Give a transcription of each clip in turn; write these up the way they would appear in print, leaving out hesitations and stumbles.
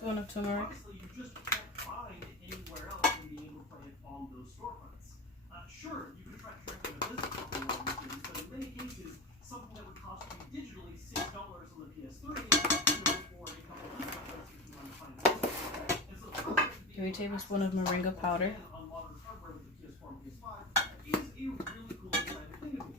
tablespoon of turmeric. Honestly, you just can't find anywhere else in being able to play it on those storefronts. Sure, you can try tracking a physical copy of the series, but in many cases, something that would cost you digitally $6 on the PS3 for a couple of dollars if you want to find it. And so the concept of 3 tablespoons of moringa powder. on modern hardware with the PS4 and PS5 is a really cool exciting thing to me.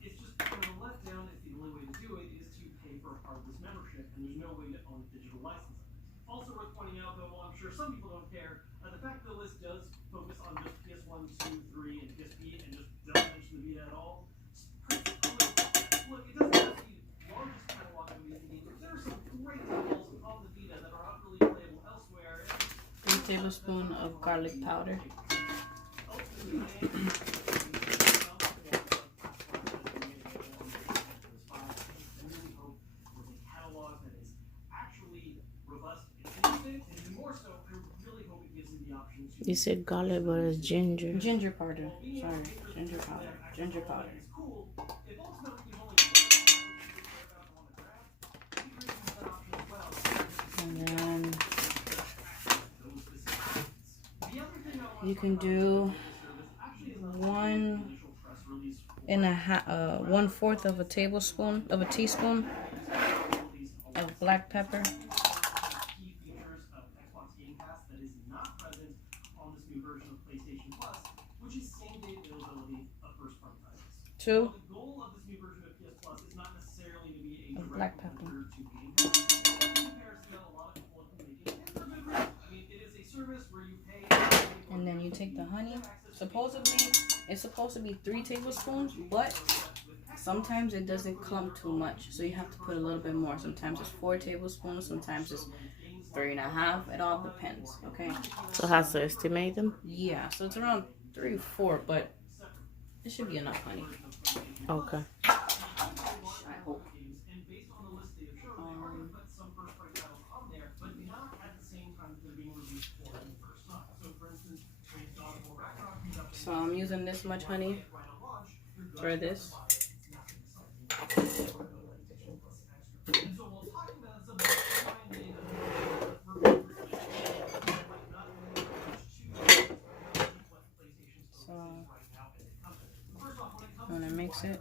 It's just kind of a letdown if the only way to do it is to pay for a part of this membership, and there's no way to own a digital license of it. Also worth pointing out, though, while I'm sure some people don't care, the fact that the list does focus on just PS1, 2, 3, and PSP, and just doesn't mention the Vita at all. Look, it doesn't have the largest catalog of amazing games, but there are some great titles on the Vita that are not really playable elsewhere. 3 tablespoons of garlic powder. You said garlic, but it's ginger. Ginger powder. Sorry, ginger powder. Ginger powder. And then you can do 1/4 of a tablespoon of a teaspoon of black pepper. Two of black pepper. And then you take the honey. Supposedly, it's supposed to be 3 tablespoons, but sometimes it doesn't clump too much, so you have to put a little bit more. Sometimes it's 4 tablespoons, sometimes it's 3.5. It all depends. Okay. So how to estimate them? Yeah, so it's around 3 or 4, but it should be enough honey. Okay. I hope. So I'm using this much honey for this. So I'm gonna mix it.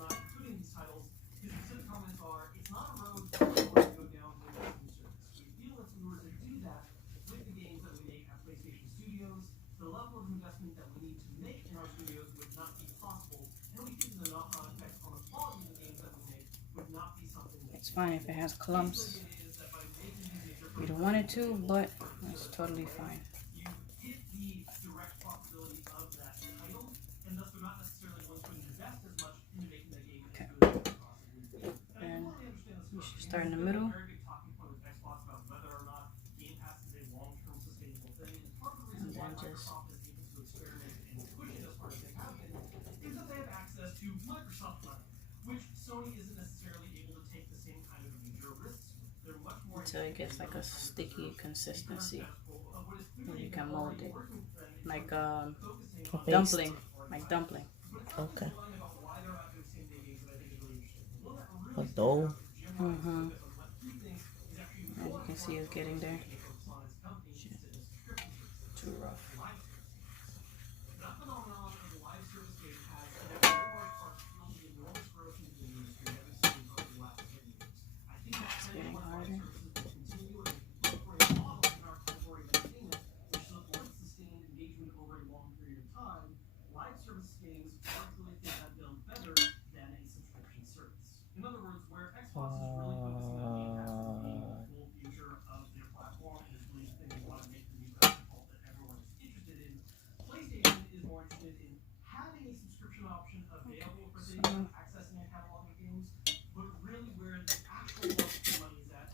It's fine if it has clumps. You don't want it to, but it's totally fine. Okay. And you should start in the middle. And then just until it gets like a sticky consistency. And you can mold it like dumpling, like dumpling. Okay. A dough. Mm-hmm. As you can see, it's getting there. Too rough. It's getting harder.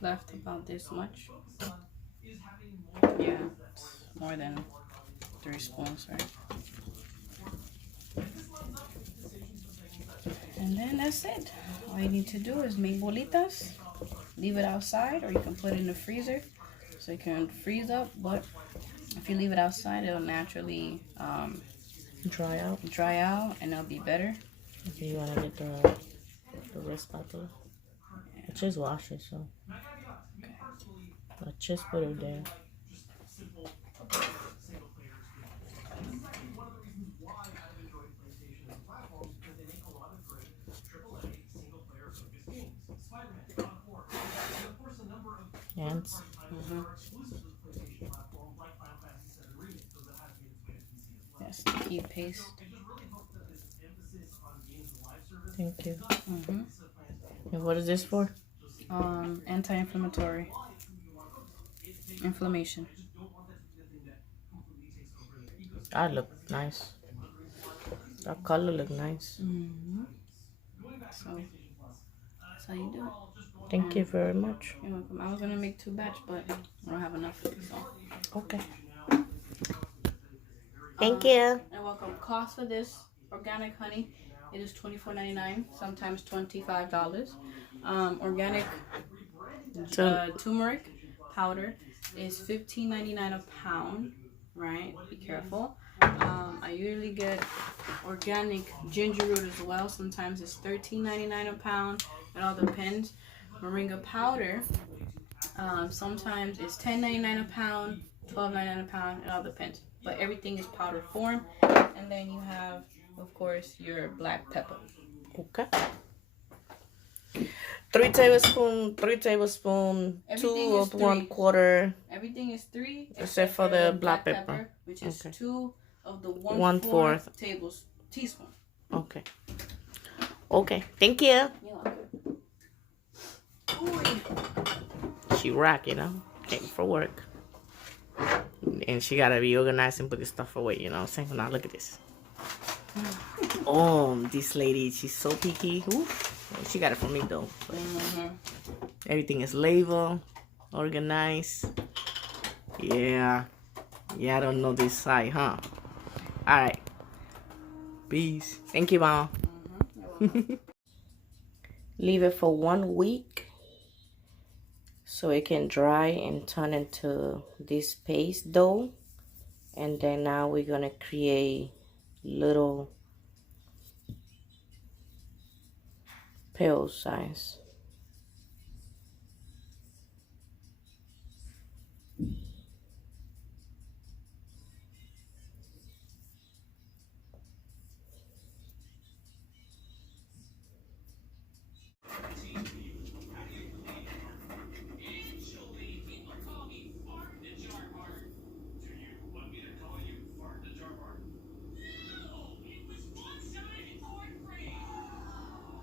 Left about this much. Yeah, it's more than 3 spoons, right? And then that's it. All you need to do is make bolitas, leave it outside, or you can put it in the freezer so it can freeze up. But if you leave it outside, it'll naturally Dry out. And it'll be better. Okay, you wanna get the wrist spatula? I just wash it, so. Okay. Let's just put it there. Just simple single player experience. And this is actually one of the reasons why I've enjoyed PlayStation as a platform, because they make a lot of great AAA single player focused games. Spider-Man, God of War, and of course a number of Ants. titles that are exclusive to the PlayStation platform, like Final Fantasy VII Remake, though that has made its way to PC as well. Yes, keep paste. So I just really hope that this emphasis on games and live service Thank you. is not And what is this for? Anti-inflammatory. Inflammation. That look nice. That color look nice. So, that's how you do it. Thank you very much. You're welcome. I was gonna make 2 batch, but I don't have enough. So. Okay. Thank you. You're welcome. Cost for this organic honey, it is $24.99, sometimes $25. Organic turmeric powder is $15.99 a pound. Right? Be careful. I usually get organic ginger root as well. Sometimes it's $13.99 a pound. It all depends. Moringa powder. Sometimes it's $10.99 a pound, $12.99 a pound. It all depends. But everything is powder form. And then you have, of course, your black pepper. Okay. 3 tablespoons, 2 of 1/4. Everything is 3 Except for the black pepper, which is okay. 2 of the 1/4 teaspoon. Okay. Okay. Thank you. You're welcome. She rock, you know. Came for work. And she gotta be organized and put this stuff away, you know what I'm saying? Now look at this. Oh, this lady, she's so picky. Oof. She got it from me though. Everything is labeled, organized. Yeah. Yeah, I don't know this side, huh? Alright. Peace. Thank you, Mom. Leave it for 1 week so it can dry and turn into this paste dough. And then now we're gonna create little pill size.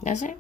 That's it.